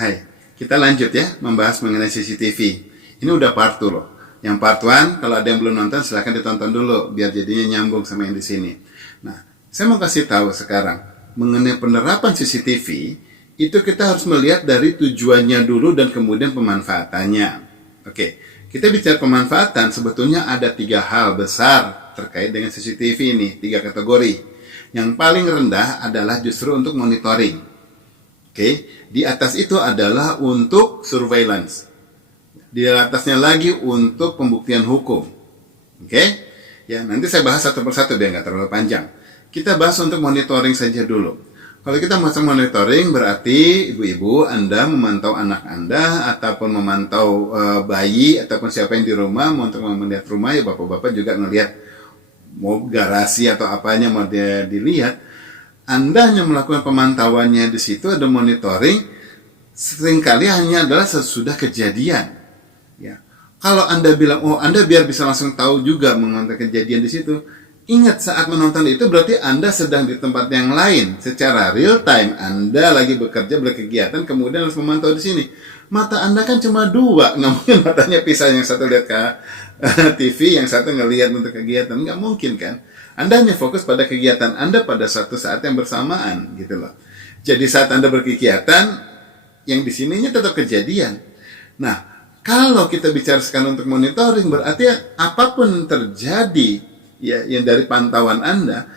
Hai, kita lanjut ya membahas mengenai CCTV. Ini udah part 2 loh. Yang part 1 kalau ada yang belum nonton silahkan ditonton dulu biar jadinya nyambung sama yang di sini. Nah, saya mau kasih tahu sekarang mengenai penerapan CCTV itu kita harus melihat dari tujuannya dulu dan kemudian pemanfaatannya. Oke, kita bicara pemanfaatan sebetulnya ada 3 hal besar terkait dengan CCTV ini, 3 kategori. Yang paling rendah adalah justru untuk monitoring. Oke, di atas itu adalah untuk surveillance. Di atasnya lagi untuk pembuktian hukum. Oke, ya nanti saya bahas satu persatu biar nggak terlalu panjang. Kita bahas untuk monitoring saja dulu. Kalau kita masuk monitoring berarti ibu-ibu Anda memantau anak Anda ataupun memantau bayi ataupun siapa yang di rumah untuk melihat rumah ya bapak-bapak juga ngelihat mau garasi atau apanya mau dia dilihat. Anda hanya melakukan pemantauannya di situ ada monitoring, seringkali hanya adalah sesudah kejadian. Ya, kalau Anda bilang, oh Anda biar bisa langsung tahu juga mengenai kejadian di situ, ingat saat menonton itu berarti Anda sedang di tempat yang lain, secara real time Anda lagi bekerja berkegiatan, kemudian harus memantau di sini. Mata Anda kan cuma 2, nggak mungkin matanya pisah yang satu lihat ke TV, yang satu ngelihat untuk kegiatan, nggak mungkin kan? Anda hanya fokus pada kegiatan Anda pada satu saat yang bersamaan, gitu loh. Jadi saat Anda berkegiatan, yang di sininya tetap kejadian. Nah, kalau kita bicara sekarang untuk monitoring, berarti apapun terjadi, ya, yang dari pantauan Anda,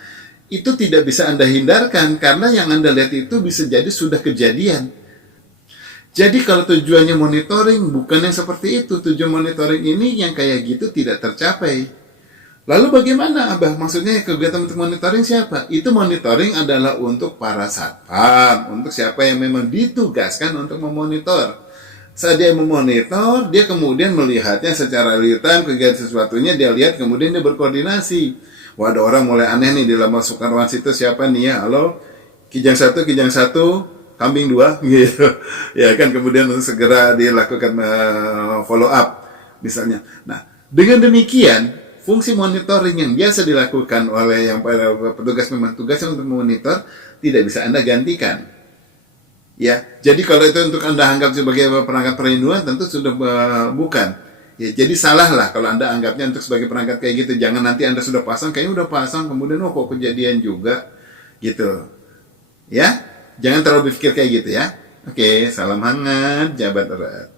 itu tidak bisa Anda hindarkan, karena yang Anda lihat itu bisa jadi sudah kejadian. Jadi kalau tujuannya monitoring, bukan yang seperti itu. Tujuan monitoring ini yang kayak gitu tidak tercapai. Lalu bagaimana Abah? Maksudnya kegiatan untuk monitoring siapa? Itu monitoring adalah untuk para satpam, untuk siapa yang memang ditugaskan untuk memonitor. Saat dia memonitor, dia kemudian melihatnya secara real time, kegiatan sesuatunya dia lihat, kemudian dia berkoordinasi. Wah, ada orang mulai aneh nih di dalam masuk ruangan situ, siapa nih ya? Halo, kijang satu, kambing 2, gitu. Ya kan, kemudian segera dilakukan follow up, misalnya. Nah, dengan demikian, fungsi monitoring yang biasa dilakukan oleh yang para petugas memang tugasnya untuk memonitor tidak bisa Anda gantikan. Ya, jadi kalau itu untuk Anda anggap sebagai perangkat perlindungan tentu sudah bukan. Ya, jadi salah lah kalau Anda anggapnya untuk sebagai perangkat kayak gitu. Jangan nanti Anda sudah pasang, kayaknya udah pasang, kemudian kok kejadian juga, gitu. Ya, jangan terlalu berpikir kayak gitu ya. Oke, salam hangat, jabat erat.